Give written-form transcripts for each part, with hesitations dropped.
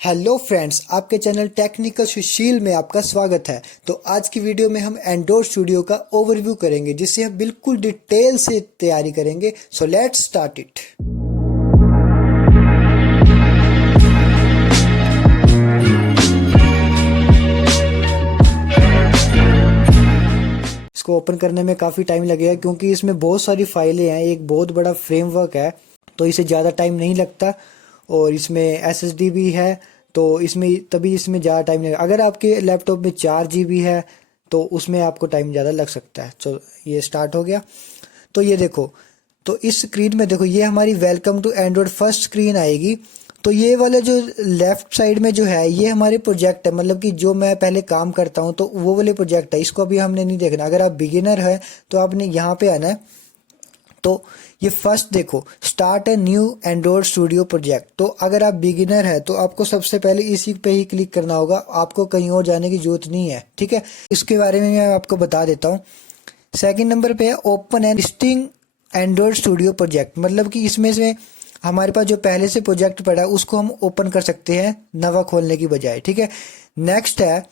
Hello friends, आपके channel technical सुशील में आपका स्वागत है। तो आज की वीडियो में हम एंड्रॉइड स्टूडियो का ओवरव्यू करेंगे, जिससे हम बिल्कुल डिटेल से तैयारी करेंगे। So let's start it. इसको ओपन करने में काफ़ी टाइम लगेगा क्योंकि इसमें बहुत सारी फाइलें हैं, एक बहुत बड़ा फ्रेमवर्क है, तो इसे ज़्यादा टाइम नहीं लगता। और इसमें एसएसडी भी है, तो इसमें ज़्यादा टाइम लगेगा। अगर आपके लैपटॉप में 4 GB है तो उसमें आपको टाइम ज़्यादा लग सकता है। चलो ये स्टार्ट हो गया। तो ये देखो, तो इस स्क्रीन में देखो, ये हमारी welcome to Android first screen आएगी। तो ये वाला जो लेफ्ट साइड में जो है, ये हमारे प्रोजेक्ट है, मतलब कि जो मैं पहले काम करता हूँ तो वो वाले प्रोजेक्ट है। इसको अभी हमने नहीं देखना। अगर आप बिगिनर है तो आपने यहाँ पे आना है। तो ये फर्स्ट देखो, start a new Android studio project. तो अगर आप बिगिनर है तो आपको सबसे पहले इसी पे ही क्लिक करना होगा, आपको कहीं और जाने की जरूरत नहीं है। ठीक है, इसके बारे में मैं आपको बता देता हूँ। सेकंड नंबर पे है open and listing Android studio project, मतलब कि इसमें से हमारे पास जो पहले से प्रोजेक्ट पड़ा है उसको हम ओपन कर सकते हैं नवा खोलने की बजाय। ठीक है, नेक्स्ट है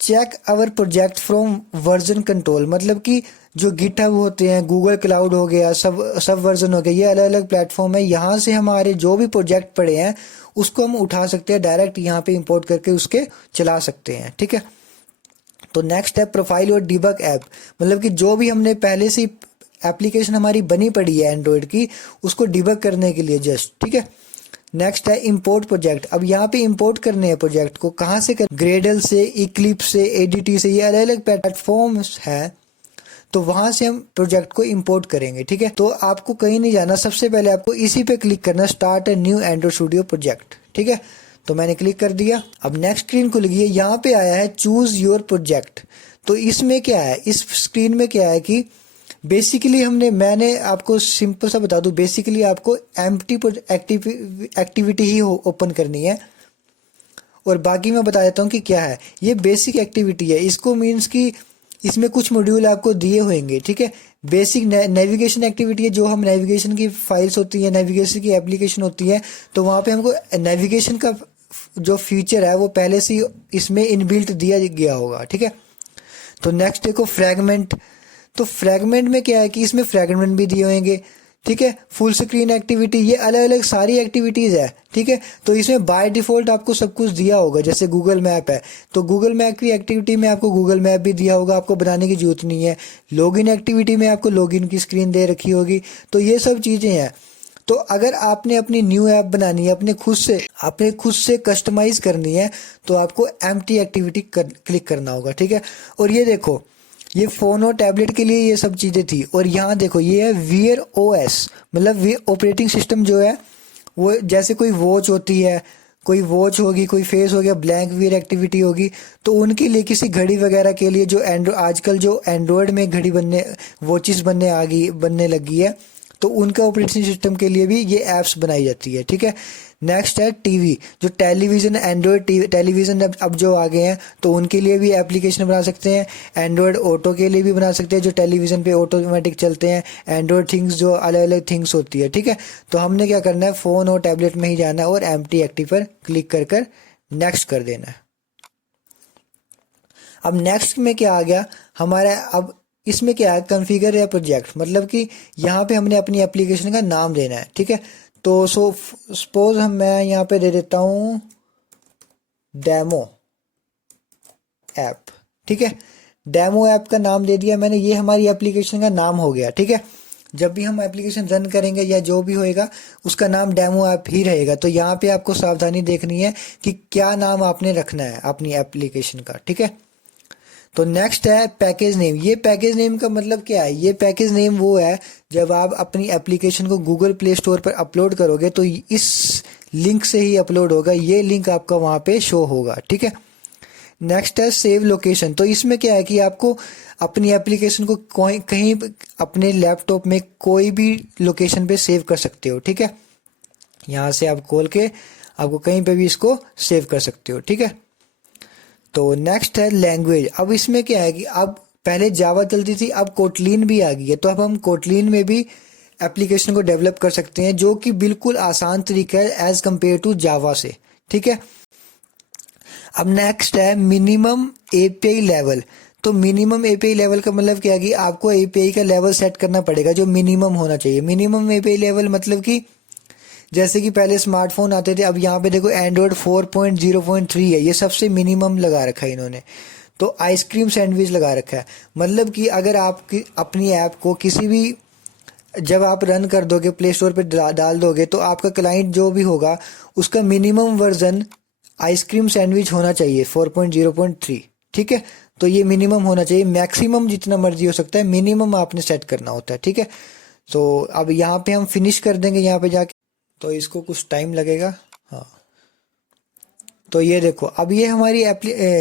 check our project from version control, मतलब कि जो गिटहब होते हैं, गूगल क्लाउड हो गया, सब वर्जन हो गया, ये अलग अलग प्लेटफॉर्म है। यहाँ से हमारे जो भी प्रोजेक्ट पड़े हैं उसको हम उठा सकते हैं, डायरेक्ट यहाँ पे इंपोर्ट करके उसके चला सकते हैं। ठीक है, तो नेक्स्ट है प्रोफाइल और डिबग ऐप, मतलब कि जो भी हमने पहले से एप्लीकेशन हमारी बनी पड़ी है एंड्रॉयड की, उसको डिबग करने के लिए जस्ट। ठीक है, नेक्स्ट है इंपोर्ट प्रोजेक्ट। अब यहाँ पे इंपोर्ट करने हैं प्रोजेक्ट को, कहाँ से कर, ग्रेडल से, इक्लिप्स से, एडीटी से, ये अलग अलग प्लेटफॉर्म्स है, तो वहां से हम प्रोजेक्ट को इंपोर्ट करेंगे। ठीक है, तो आपको कहीं नहीं जाना, सबसे पहले आपको इसी पे क्लिक करना, start a new Android studio project. ठीक है, तो मैंने क्लिक कर दिया। अब नेक्स्ट स्क्रीन खुल गई है, यहाँ पे आया है चूज योर प्रोजेक्ट। तो इसमें क्या है, इस स्क्रीन में क्या है कि बेसिकली मैंने आपको सिंपल सा बता दूं, बेसिकली आपको एम्प्टी एक्टिविटी ही ओपन करनी है। और बाकी मैं बता देता हूँ कि क्या है। ये बेसिक एक्टिविटी है, इसको मीन्स कि इसमें कुछ मॉड्यूल आपको दिए होंगे। ठीक है, बेसिक नेविगेशन एक्टिविटी है, जो हम नेविगेशन की फाइल्स होती है, नेविगेशन की एप्लीकेशन होती है, तो वहाँ पे हमको नेविगेशन का जो फीचर है वो पहले से इसमें इनबिल्ट दिया गया होगा। ठीक है, तो नेक्स्ट देखो फ्रैगमेंट। तो फ्रैगमेंट में क्या है कि इसमें फ्रैगमेंट भी दिए होंगे। ठीक है, फुल स्क्रीन एक्टिविटी, ये अलग अलग सारी एक्टिविटीज है। ठीक है, तो इसमें बाय डिफॉल्ट आपको सब कुछ दिया होगा। जैसे गूगल मैप है, तो गूगल मैप की एक्टिविटी में आपको गूगल मैप भी दिया होगा, आपको बनाने की जरूरत नहीं है। लॉगिन एक्टिविटी में आपको लॉगिन की स्क्रीन दे रखी होगी। तो ये सब चीजें हैं। तो अगर आपने अपनी न्यू ऐप बनानी है, अपने खुद से कस्टमाइज करनी है, तो आपको एम्प्टी एक्टिविटी क्लिक करना होगा। ठीक है, और ये देखो, ये फोन और टैबलेट के लिए ये सब चीजें थी। और यहाँ देखो, ये है वियर ओएस, मतलब ऑपरेटिंग सिस्टम जो है वो, जैसे कोई वॉच होती है, कोई वॉच होगी, कोई फेस हो गया, ब्लैंक वियर एक्टिविटी होगी, तो उनके लिए किसी घड़ी वगैरह के लिए जो आजकल जो एंड्रॉयड में घड़ी वॉचेस बनने लगी है, तो उनका ऑपरेटिंग सिस्टम के लिए भी ये ऐप्स बनाई जाती है। ठीक है, नेक्स्ट है टीवी, जो टेलीविजन, एंड्रॉयड टेलीविजन अब जो आ गए हैं, तो उनके लिए भी एप्लीकेशन बना सकते हैं। एंड्रॉयड ऑटो के लिए भी बना सकते हैं, जो टेलीविजन पे ऑटोमेटिक चलते हैं। एंड्रॉयड थिंग्स, जो अलग अलग थिंग्स होती है। ठीक है, तो हमने क्या करना है, फ़ोन और टैबलेट में ही जाना है और एम्प्टी एक्टिव पर क्लिक कर नेक्स्ट कर देना है। अब नेक्स्ट में क्या आ गया हमारा, अब इसमें क्या है, कॉन्फ़िगर या प्रोजेक्ट, मतलब कि यहाँ पे हमने अपनी एप्लीकेशन का नाम देना है। ठीक है, तो सपोज मैं यहाँ पे दे देता हूँ डेमो ऐप। ठीक है, डेमो ऐप का नाम दे दिया मैंने, ये हमारी एप्लीकेशन का नाम हो गया। ठीक है, जब भी हम एप्लीकेशन रन करेंगे या जो भी होएगा, उसका नाम डेमो ऐप ही रहेगा। तो यहाँ पे आपको सावधानी देखनी है कि क्या नाम आपने रखना है अपनी एप्लीकेशन का। ठीक है, तो नेक्स्ट है पैकेज नेम। ये पैकेज नेम का मतलब क्या है, ये पैकेज नेम वो है, जब आप अपनी एप्लीकेशन को गूगल प्ले स्टोर पर अपलोड करोगे तो इस लिंक से ही अपलोड होगा, ये लिंक आपका वहाँ पे शो होगा। ठीक है, नेक्स्ट है सेव लोकेशन। तो इसमें क्या है कि आपको अपनी एप्लीकेशन को कहीं अपने लैपटॉप में कोई भी लोकेशन पे सेव कर सकते हो। ठीक है, यहाँ से आप खोल के आपको कहीं पे भी इसको सेव कर सकते हो। ठीक है, तो नेक्स्ट है लैंग्वेज। अब इसमें क्या है कि अब पहले जावा चलती थी, अब कोटलिन भी आ गई है, तो अब हम कोटलिन में भी एप्लीकेशन को डेवलप कर सकते हैं, जो कि बिल्कुल आसान तरीका है एज कम्पेयर टू जावा से। ठीक है, अब नेक्स्ट है मिनिमम एपीआई लेवल। तो मिनिमम एपीआई लेवल का मतलब क्या है कि आपको एपीआई का लेवल सेट करना पड़ेगा जो मिनिमम होना चाहिए। मिनिमम एपीआई लेवल मतलब कि जैसे कि पहले स्मार्टफोन आते थे, अब यहाँ पे देखो एंड्रॉयड 4.0.3 है, ये सबसे मिनिमम लगा रखा है इन्होंने। तो आइसक्रीम सैंडविच लगा रखा है, मतलब कि अगर आप अपनी ऐप को किसी भी जब आप रन कर दोगे प्ले स्टोर पे डाल दोगे तो आपका क्लाइंट जो भी होगा उसका मिनिमम वर्जन आइसक्रीम सैंडविच होना चाहिए 4.0.3। ठीक है, तो ये मिनिमम होना चाहिए, मैक्सिमम जितना मर्जी हो सकता है, मिनिमम आपने सेट करना होता है। ठीक है, तो अब यहाँ पे हम फिनिश कर देंगे यहाँ पे जाके, तो इसको कुछ टाइम लगेगा। हाँ, तो ये देखो अब ये हमारी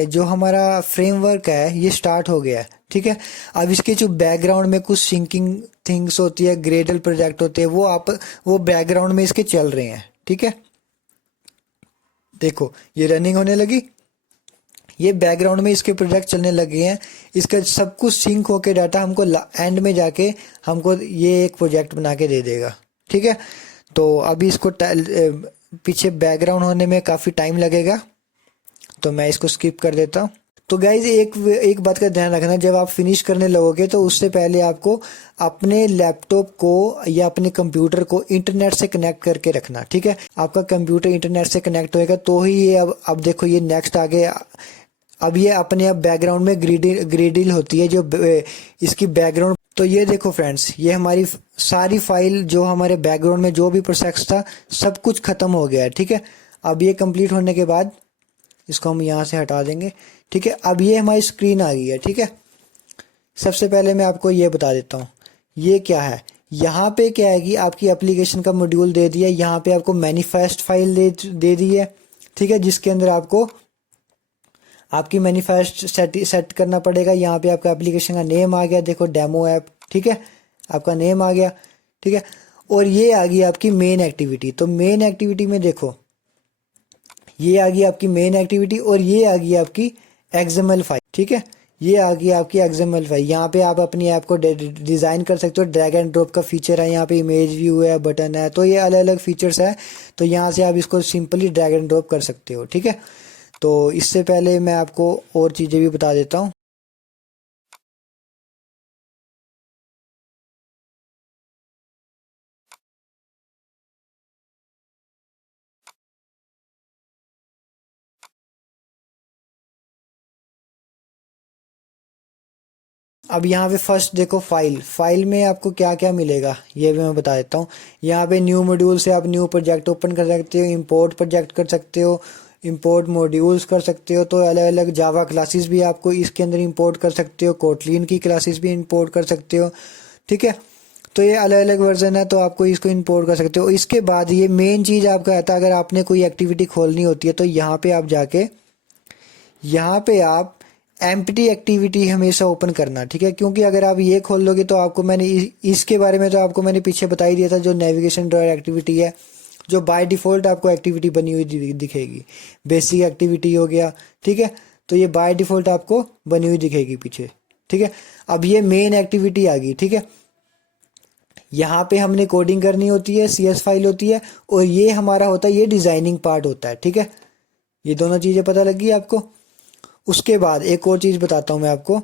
जो हमारा फ्रेमवर्क है ये स्टार्ट हो गया है। ठीक है, अब इसके जो बैकग्राउंड में कुछ सिंकिंग थिंग्स होती है, ग्रेडल प्रोजेक्ट होते हैं, वो बैकग्राउंड में इसके चल रहे हैं। ठीक है, देखो ये रनिंग होने लगी, ये बैकग्राउंड में इसके प्रोजेक्ट चलने लगे हैं, इसका सब कुछ सिंक होके डाटा हमको एंड में जाके हमको ये एक प्रोजेक्ट बना के दे देगा। ठीक है, तो अभी इसको पीछे बैकग्राउंड होने में काफ़ी टाइम लगेगा, तो मैं इसको स्किप कर देता हूँ। तो गाइज एक बात का ध्यान रखना, जब आप फिनिश करने लगोगे तो उससे पहले आपको अपने लैपटॉप को या अपने कंप्यूटर को इंटरनेट से कनेक्ट करके रखना। ठीक है, आपका कंप्यूटर इंटरनेट से कनेक्ट होएगा तो ही ये अब देखो ये नेक्स्ट आगे, अब ये अपने आप बैकग्राउंड में ग्रेडिल होती है जो इसकी बैकग्राउंड। तो ये देखो फ्रेंड्स, ये हमारी सारी फाइल जो हमारे बैकग्राउंड में जो भी प्रोसेस था सब कुछ खत्म हो गया है। ठीक है, अब ये कंप्लीट होने के बाद इसको हम यहाँ से हटा देंगे। ठीक है, अब ये हमारी स्क्रीन आ गई है। ठीक है, सबसे पहले मैं आपको ये बता देता हूँ ये क्या है। यहाँ पे क्या है कि आपकी एप्लीकेशन का मॉड्यूल दे दिया, यहाँ पे आपको मैनिफेस्ट फाइल दे दी है। ठीक है, जिसके अंदर आपको आपकी मैनिफेस्ट सेट करना पड़ेगा। यहाँ पे आपका एप्लीकेशन का नेम आ गया, देखो डेमो ऐप। ठीक है, आपका नेम आ गया। ठीक है, और ये आ गई आपकी मेन एक्टिविटी। तो मेन एक्टिविटी में देखो ये आ गई आपकी मेन एक्टिविटी और ये आ गई आपकी एक्सएमएल फाइल। ठीक है, ये आ गई आपकी एक्सएमएल फाइल। यहाँ पे आप अपनी ऐप को डिज़ाइन कर सकते हो, ड्रैग एंड ड्रॉप का फीचर है, यहाँ पे इमेज व्यू है, बटन है, तो ये अलग अलग फीचर्स है। तो यहाँ से आप इसको सिंपली ड्रैग एंड ड्रॉप कर सकते हो। ठीक है, तो इससे पहले मैं आपको और चीज़ें भी बता देता हूँ। अब यहाँ पे फर्स्ट देखो फाइल में आपको क्या क्या मिलेगा ये भी मैं बता देता हूँ। यहाँ पे न्यू मॉड्यूल से आप न्यू प्रोजेक्ट ओपन कर सकते हो, इंपोर्ट प्रोजेक्ट कर सकते हो, इंपोर्ट मॉड्यूल्स कर सकते हो। तो अलग अलग जावा क्लासेस भी आपको इसके अंदर इंपोर्ट कर सकते हो, कोटलिन की क्लासेस भी इंपोर्ट कर सकते हो। ठीक है, तो ये अलग अलग वर्जन है, तो आपको इसको इंपोर्ट कर सकते हो। इसके बाद ये मेन चीज़ आपका आता है, अगर आपने कोई एक्टिविटी खोलनी होती है तो यहाँ पे आप जाके यहाँ पे आप एम्प्टी एक्टिविटी हमेशा ओपन करना। ठीक है, क्योंकि अगर आप ये खोल लोगे तो आपको मैंने इसके बारे में तो आपको मैंने पीछे बता ही दिया था, जो नेविगेशन ड्रॉयर एक्टिविटी है जो बाय डिफ़ॉल्ट आपको एक्टिविटी बनी हुई दिखेगी, बेसिक एक्टिविटी हो गया। ठीक है, तो ये बाय डिफ़ॉल्ट आपको बनी हुई दिखेगी पीछे। ठीक है, अब ये मेन एक्टिविटी आ गई। ठीक है, यहाँ पे हमने कोडिंग करनी होती है, CS फाइल होती है, और ये हमारा होता है, ये डिज़ाइनिंग पार्ट होता है। ठीक है, ये दोनों चीज़ें पता लगी आपको। उसके बाद एक और चीज़ बताता हूँ मैं आपको।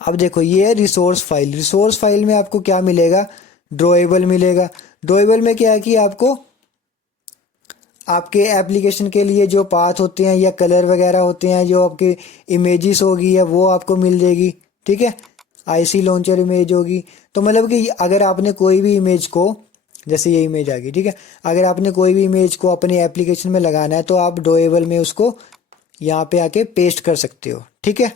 अब देखो ये है रिसोर्स फाइल में आपको क्या मिलेगा, ड्रॉएबल मिलेगा। ड्रॉएबल में क्या है कि आपको आपके एप्लीकेशन के लिए जो पाथ होते हैं या कलर वगैरह होते हैं, जो आपके इमेजेस होगी या वो आपको मिल जाएगी। ठीक है, IC लॉन्चर इमेज होगी। तो मतलब कि अगर आपने कोई भी इमेज को, जैसे ये इमेज आ गई, ठीक है, अगर आपने कोई भी इमेज को अपने एप्लीकेशन में लगाना है तो आप ड्रॉएबल में उसको यहाँ पे आके पेस्ट कर सकते हो। ठीक है,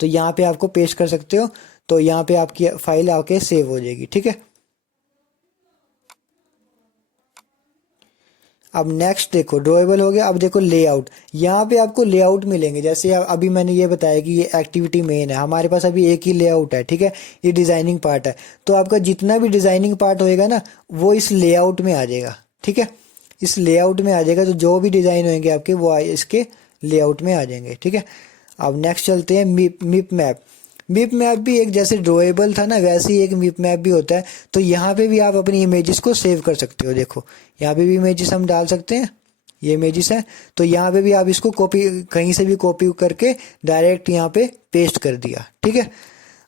तो यहाँ पे आपको पेस्ट कर सकते हो, तो यहाँ पे आपकी फाइल आके सेव हो जाएगी। ठीक है, अब नेक्स्ट देखो ड्रॉएबल हो गया। अब देखो लेआउट, यहाँ पे आपको लेआउट मिलेंगे। जैसे अभी मैंने ये बताया कि ये एक्टिविटी मेन है, हमारे पास अभी एक ही लेआउट है। ठीक है, ये डिज़ाइनिंग पार्ट है, तो आपका जितना भी डिज़ाइनिंग पार्ट होएगा ना वो इस लेआउट में आ जाएगा। ठीक है, इस लेआउट में आ जाएगा, तो जो भी डिज़ाइन होंगे आपके वो इसके लेआउट में आ जाएंगे। ठीक है, अब नेक्स्ट चलते हैं मिप मैप। मिप मैप भी एक जैसे ड्रॉएबल था ना वैसे ही एक मिप मैप भी होता है। तो यहाँ पे भी आप अपनी इमेजेस को सेव कर सकते हो। देखो यहाँ पे भी इमेजेस हम डाल सकते हैं, ये इमेजेस हैं। तो यहाँ पे भी आप इसको कॉपी, कहीं से भी कॉपी करके डायरेक्ट यहाँ पे पेस्ट कर दिया, ठीक है।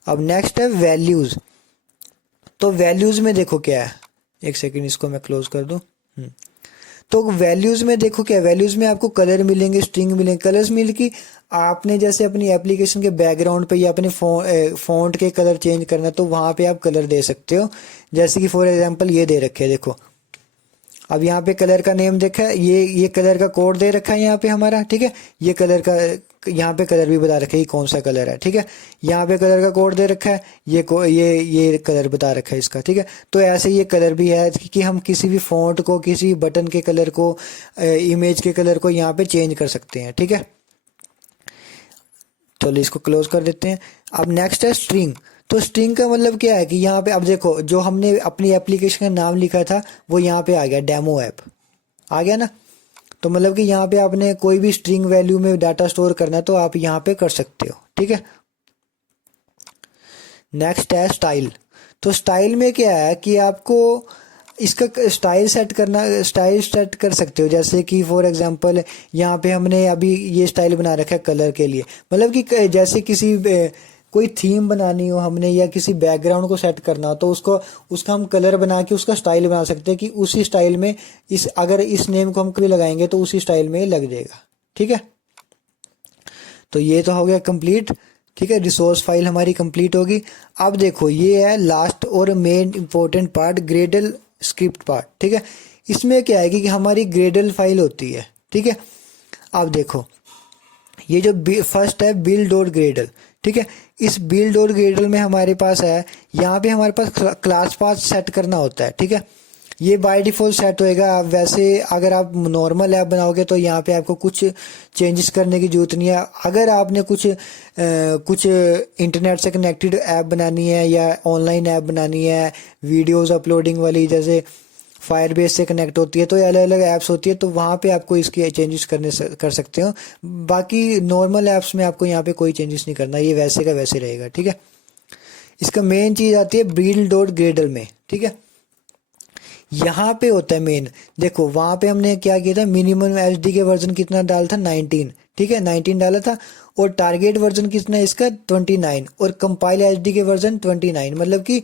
अब नेक्स्ट है वैल्यूज। तो वैल्यूज में देखो क्या है, एक सेकेंड इसको मैं क्लोज कर दूं। तो वैल्यूज में देखो क्या, वैल्यूज में आपको कलर मिलेंगे, स्ट्रिंग मिलेंगे। कलर्स मिल की आपने जैसे अपनी एप्लीकेशन के बैकग्राउंड पे या अपने फॉन्ट के कलर चेंज करना, तो वहां पे आप कलर दे सकते हो। जैसे कि फॉर एग्जांपल ये दे रखे है, देखो अब यहाँ पे कलर का नेम देखा है, ये कलर का कोड दे रखा है यहाँ पे हमारा, ठीक है। ये कलर का, यहाँ पे कलर भी बता रखा है ये कौन सा कलर है, ठीक है। यहाँ पे कलर का कोड दे रखा है, ये कलर बता रखा है इसका, ठीक है। तो ऐसे ये कलर भी है कि हम किसी भी फॉन्ट को, किसी बटन के कलर को, इमेज के कलर को यहाँ पे चेंज कर सकते हैं, ठीक है। चलो इसको क्लोज कर देते हैं। अब नेक्स्ट है स्ट्रिंग। तो स्ट्रिंग का मतलब क्या है कि यहाँ पे अब देखो, जो हमने अपनी एप्लीकेशन का नाम लिखा था वो यहाँ पे आ गया, डेमो ऐप आ गया ना। तो मतलब कि यहाँ पे आपने कोई भी स्ट्रिंग वैल्यू में डाटा स्टोर करना है तो आप यहाँ पे कर सकते हो, ठीक है। नेक्स्ट है स्टाइल। तो स्टाइल में क्या है कि आपको इसका स्टाइल सेट कर सकते हो। जैसे कि फॉर एग्जांपल यहाँ पे हमने अभी ये स्टाइल बना रखा है कलर के लिए, मतलब कि जैसे किसी कोई थीम बनानी हो हमने, या किसी बैकग्राउंड को सेट करना हो, तो उसका हम कलर बना के उसका स्टाइल बना सकते हैं कि उसी स्टाइल में अगर इस नेम को हम कभी लगाएंगे तो उसी स्टाइल में लग जाएगा, ठीक है। तो ये तो हो गया कंप्लीट, ठीक है। रिसोर्स फाइल हमारी कंप्लीट होगी। अब देखो ये है लास्ट और main important part, Gradle script part, ठीक है। इसमें क्या है कि हमारी ग्रेडल फाइल होती है, ठीक है। अब देखो ये जो फर्स्ट है बिल्ड और ग्रेडल, ठीक है। इस बिल्ड और ग्रेडल में हमारे पास है, यहाँ पे हमारे पास क्लास पाथ सेट करना होता है, ठीक है। ये बाय डिफॉल्ट सेट होएगा। वैसे अगर आप नॉर्मल ऐप बनाओगे तो यहाँ पे आपको कुछ चेंजेस करने की जरूरत नहीं है। अगर आपने कुछ इंटरनेट से कनेक्टेड ऐप बनानी है या ऑनलाइन ऐप बनानी है, वीडियोस अपलोडिंग वाली, जैसे फायरबेस से कनेक्ट होती है, तो अलग अलग ऐप्स होती है, तो वहाँ पे आपको इसकी चेंजेस कर सकते हो। बाकी नॉर्मल ऐप्स में आपको यहाँ पे कोई चेंजेस नहीं करना, ये वैसे का वैसे रहेगा, ठीक है। इसका मेन चीज़ आती है बिल्ड डॉट ग्रेडल में, ठीक है। यहाँ पे होता है मेन, देखो वहां पे हमने क्या किया था, मिनिमम एचडी के वर्जन कितना डाला था, 19, ठीक है, 19 डाला था। और टारगेट वर्जन कितना है इसका, 29, और कंपाइल एचडी के वर्जन 29, मतलब कि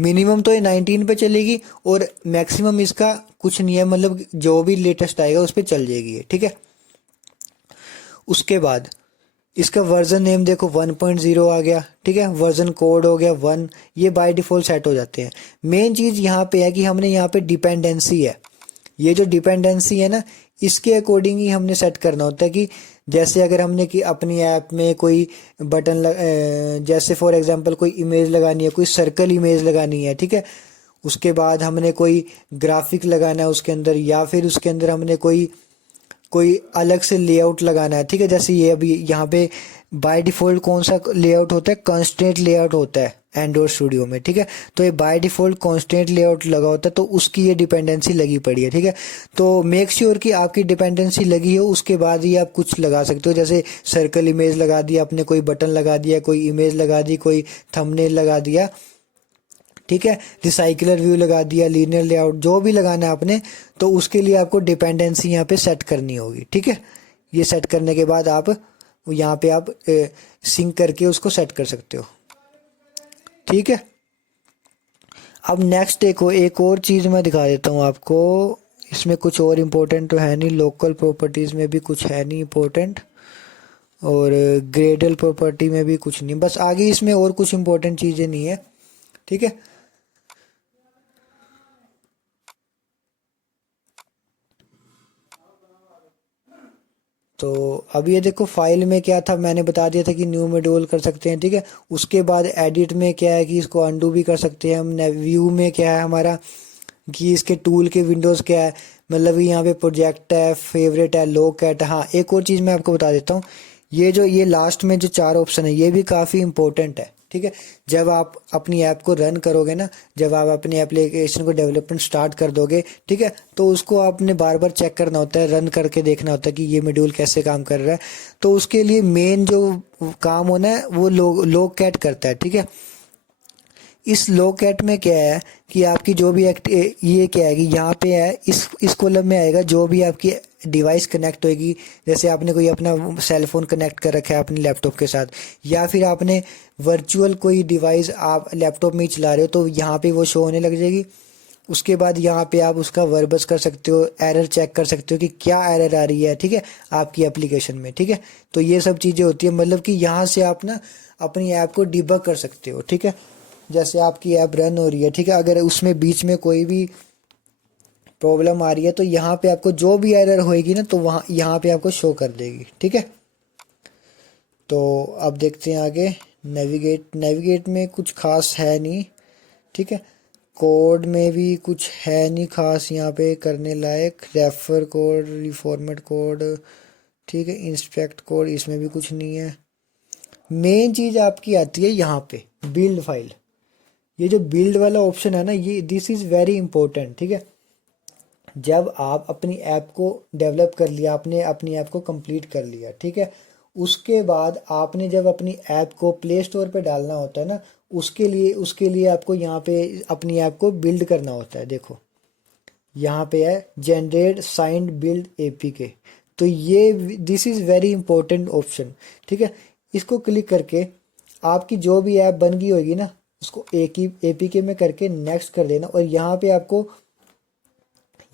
मिनिमम तो ये 19 पे चलेगी और मैक्सिमम इसका कुछ नहीं है, मतलब जो भी लेटेस्ट आएगा उस पर चल जाएगी, ठीक है। उसके बाद इसका वर्जन नेम देखो 1.0 आ गया, ठीक है। वर्जन कोड हो गया 1, ये बाय डिफॉल्ट सेट हो जाते हैं। मेन चीज़ यहाँ पे है कि हमने यहाँ पे डिपेंडेंसी है, ये जो डिपेंडेंसी है ना, इसके अकॉर्डिंग ही हमने सेट करना होता है कि जैसे अगर हमने कि अपनी ऐप में कोई बटन जैसे फॉर एग्जांपल कोई इमेज लगानी है, कोई सर्कल इमेज लगानी है, ठीक है। उसके बाद हमने कोई ग्राफिक लगाना है उसके अंदर, या फिर उसके अंदर हमने कोई अलग से लेआउट लगाना है, ठीक है। जैसे ये अभी यहाँ पे बाय डिफॉल्ट कौन सा लेआउट होता है, कंस्ट्रेंट लेआउट होता है एंड्रॉइड स्टूडियो में, ठीक है। तो ये बाय डिफॉल्ट कंस्ट्रेंट लेआउट लगा होता है, तो उसकी ये डिपेंडेंसी लगी पड़ी है, ठीक है। तो मेक श्योर कि आपकी डिपेंडेंसी लगी हो, उसके बाद ही आप कुछ लगा सकते हो। जैसे सर्कल इमेज लगा दिया आपने, कोई बटन लगा दिया, कोई इमेज लगा दी, कोई थंबनेल लगा दिया, ठीक है, रिसाइकलर व्यू लगा दिया, लीनियर लेआउट, जो भी लगाना है आपने, तो उसके लिए आपको डिपेंडेंसी यहाँ पे सेट करनी होगी, ठीक है। ये सेट करने के बाद आप यहाँ पे आप सिंक करके उसको सेट कर सकते हो, ठीक है। अब नेक्स्ट एक और चीज़ मैं दिखा देता हूँ आपको। इसमें कुछ और इम्पोर्टेंट तो है नहीं, लोकल प्रॉपर्टीज़ में भी कुछ है नहीं इम्पोर्टेंट, और ग्रेडल प्रॉपर्टी में भी कुछ नहीं, बस आगे इसमें और कुछ इम्पोर्टेंट चीज़ें नहीं है, ठीक है। तो अब ये देखो फाइल में क्या था, मैंने बता दिया था कि न्यू मॉड्यूल कर सकते हैं, ठीक है। उसके बाद एडिट में क्या है कि इसको अंडू भी कर सकते हैं हम। व्यू में क्या है हमारा कि इसके टूल के विंडोज़ क्या है, मतलब यहाँ पे प्रोजेक्ट है, फेवरेट है, लोग कैट। हाँ एक और चीज़ मैं आपको बता देता हूँ, ये लास्ट में जो 4 ऑप्शन है ये भी काफ़ी इंपॉर्टेंट है, ठीक है। जब आप अपनी ऐप को रन करोगे ना, जब आप अपनी एप्लीकेशन को डेवलपमेंट स्टार्ट कर दोगे, ठीक है, तो उसको आपने बार बार चेक करना होता है, रन करके देखना होता है कि ये मॉड्यूल कैसे काम कर रहा है। तो उसके लिए मेन जो काम होना है वो लोग कैट करता है, ठीक है। इस लो कैट में क्या है कि आपकी जो भी ये क्या है कि यहाँ पे है इस कॉलम में आएगा जो भी आपकी डिवाइस कनेक्ट होगी। जैसे आपने कोई अपना सेल फोन कनेक्ट कर रखा है अपने लैपटॉप के साथ, या फिर आपने वर्चुअल कोई डिवाइस आप लैपटॉप में ही चला रहे हो, तो यहाँ पे वो शो होने लग जाएगी। उसके बाद यहाँ पे आप उसका वर्बस कर सकते हो, एरर चेक कर सकते हो कि क्या एरर आ रही है, ठीक है, आपकी एप्लीकेशन में, ठीक है। तो ये सब चीज़ें होती है, मतलब कि यहाँ से आप ना अपनी ऐप को डिबग कर सकते हो, ठीक है। जैसे आपकी ऐप रन हो रही है, ठीक है, अगर उसमें बीच में कोई भी प्रॉब्लम आ रही है तो यहाँ पे आपको जो भी एरर होएगी ना, तो वहाँ यहाँ पे आपको शो कर देगी, ठीक है। तो अब देखते हैं आगे। नेविगेट में कुछ खास है नहीं, ठीक है। कोड में भी कुछ है नहीं खास यहाँ पे करने लायक। रेफर कोड, रिफॉर्मेट कोड, ठीक है। इंस्पेक्ट कोड, इसमें भी कुछ नहीं है। मेन चीज़ आपकी आती है यहाँ पे बिल्ड फाइल। ये जो बिल्ड वाला ऑप्शन है ना, ये दिस इज़ वेरी इंपॉर्टेंट, ठीक है। जब आप अपनी ऐप को डेवलप कर लिया, आपने अपनी ऐप को कंप्लीट कर लिया, ठीक है, उसके बाद आपने जब अपनी ऐप को प्ले स्टोर पे डालना होता है ना, उसके लिए आपको यहाँ पे अपनी ऐप को बिल्ड करना होता है। देखो यहाँ पे है जनरेट साइंड बिल्ड एपीके, तो ये this is very important option, ठीक है। इसको क्लिक करके आपकी जो भी ऐप बन गई होगी ना, उसको एक ही एपीके में करके नेक्स्ट कर देना। और यहाँ पे आपको,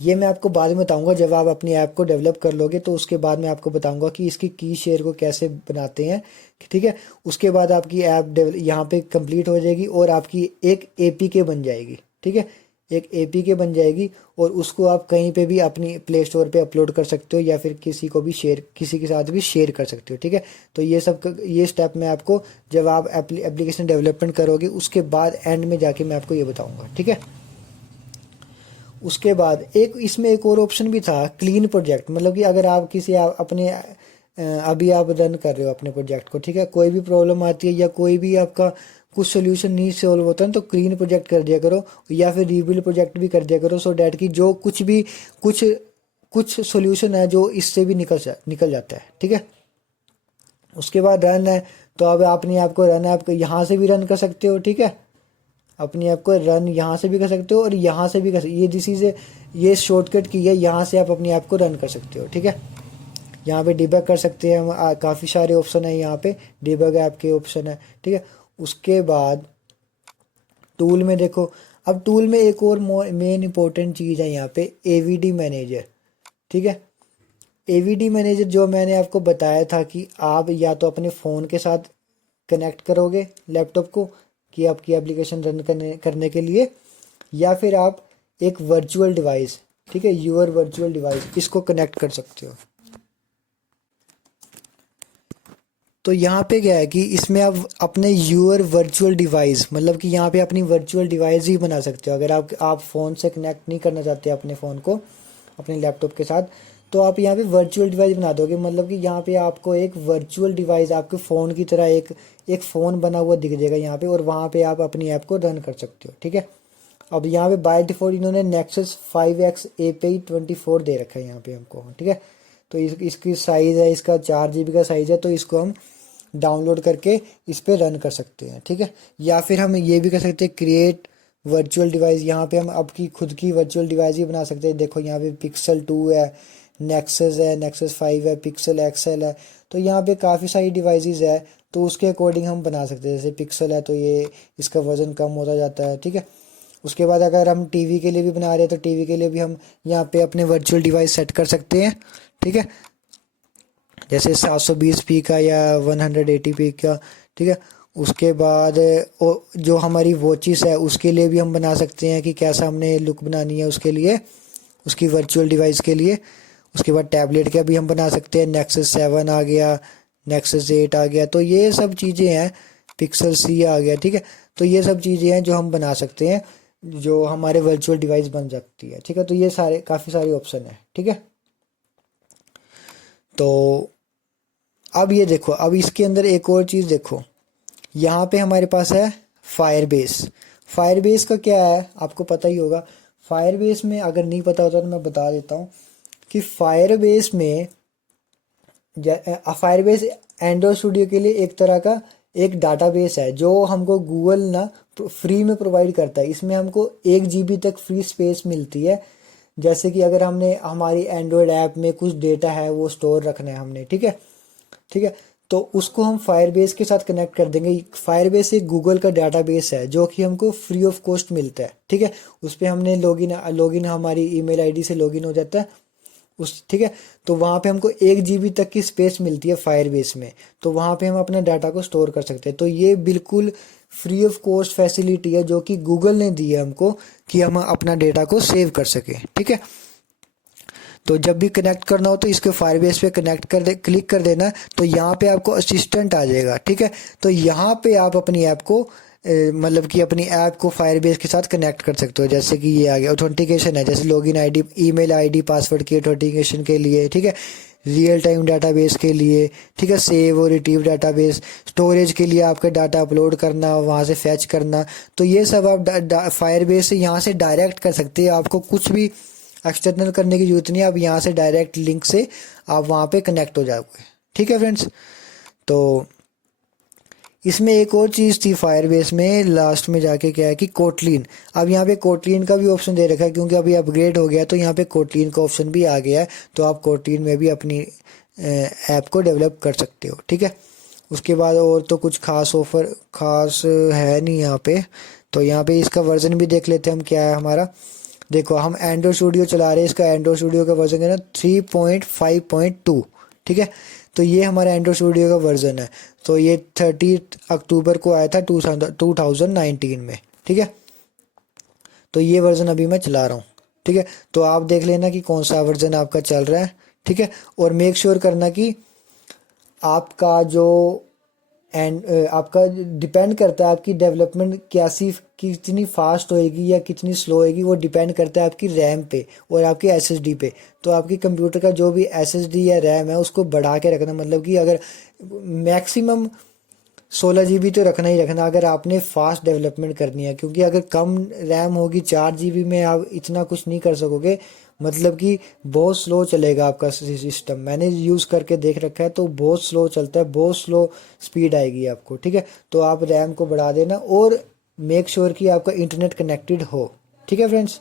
ये मैं आपको बाद में बताऊंगा जब आप अपनी ऐप को डेवलप कर लोगे, तो उसके बाद मैं आपको बताऊंगा कि इसकी की शेयर को कैसे बनाते हैं, ठीक है। उसके बाद आपकी ऐप यहाँ पे कंप्लीट हो जाएगी और आपकी एक एपीके बन जाएगी, ठीक है। एक एपीके बन जाएगी और उसको आप कहीं पे भी अपनी प्ले स्टोर पे अपलोड कर सकते हो, या फिर किसी के साथ भी शेयर कर सकते हो, ठीक है। तो ये स्टेप मैं आपको जब आप एप्लीकेशन डेवलपमेंट करोगे उसके बाद एंड में जाके मैं आपको ये बताऊँगा, ठीक है। उसके बाद इसमें एक और ऑप्शन भी था, क्लीन प्रोजेक्ट। मतलब कि अगर आप अपने अभी आप रन कर रहे हो अपने प्रोजेक्ट को, ठीक है, कोई भी प्रॉब्लम आती है या कोई भी आपका कुछ सोल्यूशन नहीं सॉल्व होता है, तो क्लीन प्रोजेक्ट कर दिया करो, या फिर रीबिल्ड प्रोजेक्ट भी कर दिया करो, सो डैट कि जो कुछ कुछ सोल्यूशन है जो इससे भी निकल जाता है, ठीक है। उसके बाद रन है, तो अब आपने आपको रन ऐप यहाँ से भी रन कर सकते हो, ठीक है। अपनी ऐप को रन यहाँ से भी कर सकते हो और यहाँ से भी कर सकते हो। ये ये शॉर्टकट की है, यहाँ से आप अपनी ऐप को रन कर सकते हो, ठीक है। यहाँ पे डिबग कर सकते हैं हम, काफ़ी सारे ऑप्शन है यहाँ पे, डिबग ऐप के ऑप्शन है, ठीक है। उसके बाद टूल में देखो, अब टूल में एक और मेन इंपॉर्टेंट चीज़ है यहाँ पे, एवीडी मैनेजर, ठीक है। एवीडी मैनेजर जो मैंने आपको बताया था कि आप या तो अपने फ़ोन के साथ कनेक्ट करोगे लैपटॉप को कि आपकी एप्लीकेशन रन करने के लिए, या फिर आप एक वर्चुअल डिवाइस, ठीक है, यूर वर्चुअल डिवाइस, इसको कनेक्ट कर सकते हो। तो यहाँ पे क्या है कि इसमें आप अपने यूर वर्चुअल डिवाइस, मतलब कि यहाँ पे अपनी वर्चुअल डिवाइस ही बना सकते हो। अगर आप फ़ोन से कनेक्ट नहीं करना चाहते अपने फ़ोन को अपने लैपटॉप के साथ, तो आप यहाँ पे वर्चुअल डिवाइस बना दोगे। मतलब कि यहाँ पे आपको एक वर्चुअल डिवाइस आपके फ़ोन की तरह एक फ़ोन बना हुआ दिख जाएगा यहाँ पे, और वहाँ पे आप अपनी ऐप को रन कर सकते हो, ठीक है। अब यहाँ पे बाय डिफ़ॉल्ट इन्होंने Nexus 5X API 24 दे रखा है यहाँ पे हमको, ठीक है। तो इसकी साइज़ है, इसका 4 GB का साइज़ है, तो इसको हम डाउनलोड करके इस पर रन कर सकते हैं, ठीक है। या फिर हम ये भी कर सकते हैं क्रिएट वर्चुअल डिवाइस, यहाँ पे हम आपकी खुद की वर्चुअल डिवाइस ही बना सकते हैं। देखो यहाँ पे Pixel 2 है, Nexus है, Nexus 5 है, Pixel XL है, तो यहाँ पे काफ़ी सारी डिवाइसेस है, तो उसके अकॉर्डिंग हम बना सकते हैं। जैसे पिक्सल है तो ये इसका वज़न कम होता जाता है, ठीक है। उसके बाद अगर हम टीवी के लिए भी बना रहे हैं तो टीवी के लिए भी हम यहाँ पे अपने वर्चुअल डिवाइस सेट कर सकते हैं, ठीक है। जैसे 720p का या 180p का, ठीक है। उसके बाद जो हमारी वॉचिस है उसके लिए भी हम बना सकते हैं कि कैसा हमने लुक बनानी है उसके लिए, उसकी वर्चुअल डिवाइस के लिए। उसके बाद टैबलेट का भी हम बना सकते हैं, Nexus 7 आ गया, Nexus 8 आ गया, तो ये सब चीज़ें हैं, Pixel C आ गया, ठीक है। तो ये सब चीज़ें हैं जो हम बना सकते हैं, जो हमारे वर्चुअल डिवाइस बन सकती है, ठीक है। तो ये काफ़ी सारे ऑप्शन है, ठीक है। तो अब ये देखो, अब इसके अंदर एक और चीज़ देखो, यहाँ पे हमारे पास है फायरबेस। फायरबेस का क्या है आपको पता ही होगा। फायरबेस में अगर नहीं पता होता तो मैं बता देता हूँ कि फायरबेस एंड्रॉयड स्टूडियो के लिए एक तरह का एक डाटाबेस है, जो हमको गूगल ना फ्री में प्रोवाइड करता है। इसमें हमको 1 GB तक फ्री स्पेस मिलती है। जैसे कि अगर हमने हमारी एंड्रॉयड ऐप में कुछ डेटा है वो स्टोर रखना है हमने, ठीक है, ठीक है, तो उसको हम फायरबेस के साथ कनेक्ट कर देंगे। फायरबेस एक गूगल का डाटाबेस है जो कि हमको फ्री ऑफ कॉस्ट मिलता है, ठीक है। उस पर हमने लॉगिन हमारी ईमेल आईडी से लॉगिन हो जाता है उस, ठीक है। तो वहाँ पे हमको 1 GB तक की स्पेस मिलती है फायरबेस में, तो वहाँ पे हम अपने डाटा को स्टोर कर सकते हैं। तो ये बिल्कुल फ्री ऑफ कॉस्ट फैसिलिटी है जो कि गूगल ने दी है हमको कि हम अपना डेटा को सेव कर सकें, ठीक है। तो जब भी कनेक्ट करना हो तो इसके फायरबेस पे कनेक्ट क्लिक कर देना, तो यहाँ पे आपको असिस्टेंट आ जाएगा, ठीक है। तो यहाँ पे आप अपनी ऐप को मतलब कि अपनी ऐप को फायरबेस के साथ कनेक्ट कर सकते हो। जैसे कि ये आ गया ऑथेंटिकेशन है, जैसे login ID, email ID, password की ऑथेंटिकेशन के लिए, ठीक है, रियल टाइम डाटाबेस के लिए, ठीक है, सेव और रिट्रीव डाटाबेस, स्टोरेज के लिए आपका डाटा अपलोड करना, वहाँ से फैच करना। तो ये सब आप फायरबेस से यहाँ से डायरेक्ट कर सकते हैं। आपको कुछ भी एक्सटर्नल करने की जरूरत नहीं है, आप यहाँ से डायरेक्ट लिंक से आप वहाँ पे कनेक्ट हो जाओगे, ठीक है फ्रेंड्स। तो इसमें एक और चीज़ थी फायरबेस में लास्ट में जाके, क्या है कि कोटलिन। अब यहाँ पे कोटलिन का भी ऑप्शन दे रखा है क्योंकि अभी अपग्रेड हो गया, तो यहाँ पे कोटलिन का ऑप्शन भी आ गया है। तो आप कोटलिन में भी अपनी ऐप को डेवलप कर सकते हो, ठीक है। उसके बाद और तो कुछ खास है नहीं यहाँ पे। तो यहाँ पे इसका वर्जन भी देख लेते हैं हम क्या है हमारा। देखो हम एंड्रॉइड स्टूडियो चला रहे हैं, इसका एंड्रॉइड स्टूडियो का वर्जन है ना 3.5.2, ठीक है। तो ये हमारा एंड्रॉइड स्टूडियो का वर्जन है। तो ये 30 अक्टूबर को आया था 2019 में, ठीक है। तो ये वर्जन अभी मैं चला रहा हूँ, ठीक है। तो आप देख लेना कि कौन सा वर्जन आपका चल रहा है, ठीक है। और मेक श्योर करना कि आपका जो आपका डिपेंड करता है आपकी डेवलपमेंट कैसी, कितनी फास्ट होएगी या कितनी स्लो होएगी, वो डिपेंड करता है आपकी रैम पे और आपकी एसएसडी पे। तो आपकी कंप्यूटर का जो भी एसएसडी या रैम है उसको बढ़ा के रखना, मतलब कि अगर मैक्सिमम 16 GB तो रखना ही रखना अगर आपने फास्ट डेवलपमेंट करनी है। क्योंकि अगर कम रैम होगी 4 GB में आप इतना कुछ नहीं कर सकोगे, मतलब कि बहुत स्लो चलेगा आपका सिस्टम। मैंने यूज़ करके देख रखा है तो बहुत स्लो चलता है, बहुत स्लो स्पीड आएगी आपको, ठीक है। तो आप रैम को बढ़ा देना और मेक श्योर कि आपका इंटरनेट कनेक्टेड हो, ठीक है फ्रेंड्स।